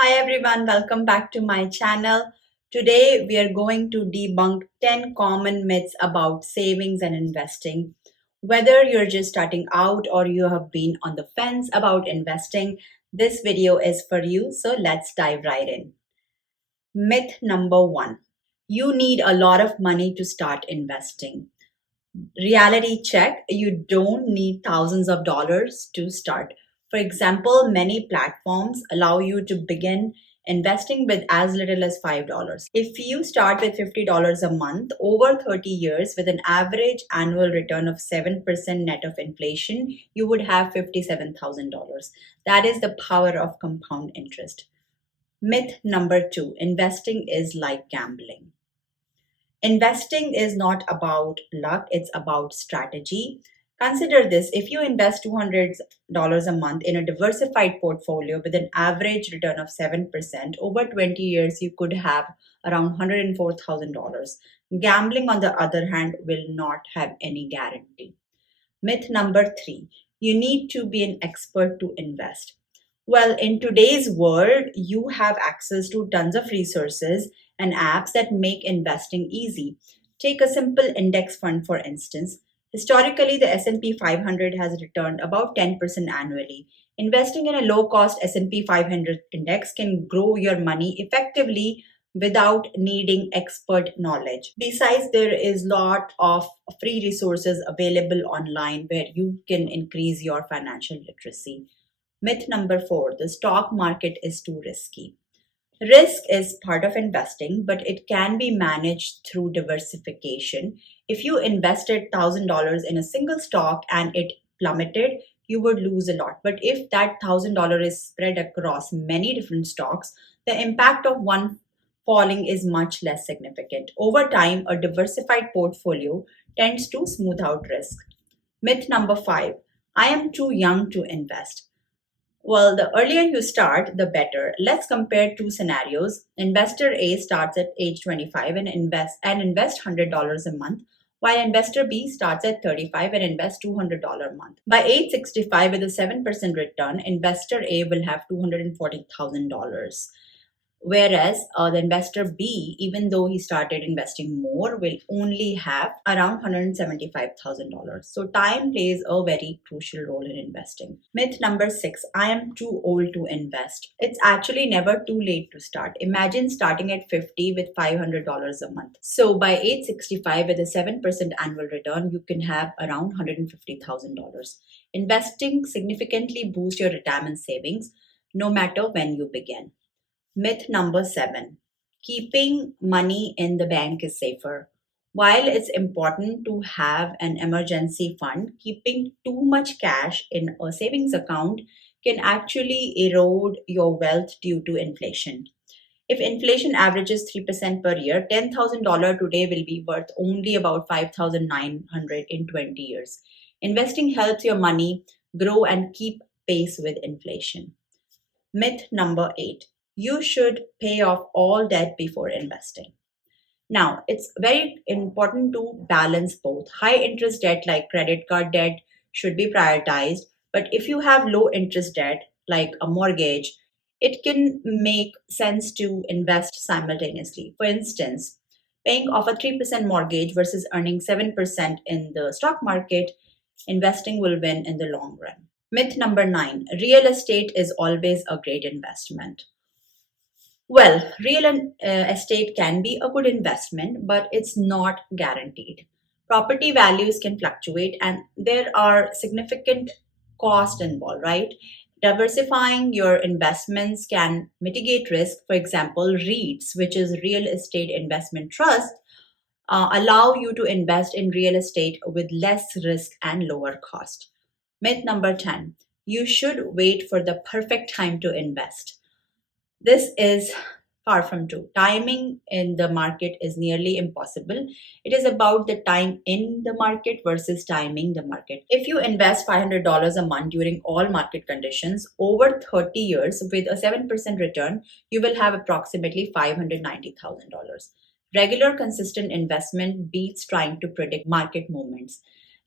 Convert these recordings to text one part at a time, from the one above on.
Hi everyone, welcome back to my channel. Today we are going to debunk 10 common myths about savings and investing. Whether you're just starting out or you have been on the fence about investing, this video is for you. So let's dive right in. Myth number one, you need a lot of money to start investing. Reality check, you don't need thousands of dollars to start. For example, many platforms allow you to begin investing with as little as $5. If you start with $50 a month over 30 years with an average annual return of 7% net of inflation, you would have $57,000. That is the power of compound interest. Myth number two, investing is like gambling. Investing is not about luck, it's about strategy. Consider this, if you invest $200 a month in a diversified portfolio with an average return of 7%, over 20 years you could have around $104,000. Gambling, on the other hand, will not have any guarantee. Myth number three, you need to be an expert to invest. Well, in today's world, you have access to tons of resources and apps that make investing easy. Take a simple index fund, for instance. Historically, the S&P 500 has returned about 10% annually. Investing in a low-cost S&P 500 index can grow your money effectively without needing expert knowledge. Besides, there is a lot of free resources available online where you can increase your financial literacy. Myth number four, the stock market is too risky. Risk is part of investing, but it can be managed through diversification. If you invested $1,000 in a single stock and it plummeted, you would lose a lot. But if that $1,000 is spread across many different stocks, the impact of one falling is much less significant. Over time, a diversified portfolio tends to smooth out risk. Myth number five, I am too young to invest. Well, the earlier you start, the better. Let's compare two scenarios. Investor A starts at age 25 and invest $100 a month, while investor B starts at 35 and invests $200 a month. By age 65, with a 7% return, investor A will have $240,000. Whereas the investor B, even though he started investing more, will only have around $175,000. So time plays a very crucial role in investing. Myth number six, I am too old to invest. It's actually never too late to start. Imagine starting at 50 with $500 a month. So by age 65 with a 7% annual return, you can have around $150,000. Investing significantly boosts your retirement savings no matter when you begin. Myth number seven, keeping money in the bank is safer. While it's important to have an emergency fund, keeping too much cash in a savings account can actually erode your wealth due to inflation. If inflation averages 3% per year, $10,000 today will be worth only about 5,900 in 20 years. Investing helps your money grow and keep pace with inflation. Myth number eight, you should pay off all debt before investing. Now, it's very important to balance both. High interest debt like credit card debt should be prioritized, but if you have low interest debt like a mortgage, it can make sense to invest simultaneously. For instance, paying off a 3% mortgage versus earning 7% in the stock market, investing will win in the long run. Myth number nine, real estate is always a great investment. Well, estate can be a good investment, but it's not guaranteed. Property values can fluctuate and there are significant costs involved, right? Diversifying your investments can mitigate risk. For example, REITs, which is real estate investment trust, allow you to invest in real estate with less risk and lower cost. Myth number 10, you should wait for the perfect time to invest. This is far from true. Timing in the market is nearly impossible. It is about the time in the market versus timing the market. If you invest $500 a month during all market conditions over 30 years with a 7% return, you will have approximately $590,000. Regular consistent investment beats trying to predict market movements.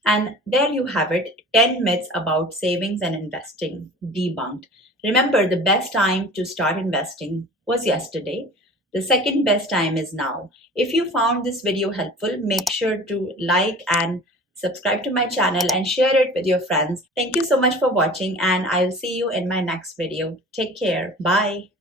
And there you have it, 10 myths about savings and investing debunked. Remember, the best time to start investing was yesterday. The second best time is now. If you found this video helpful, make sure to like and subscribe to my channel and share it with your friends. Thank you so much for watching, and I'll see you in my next video. Take care. Bye.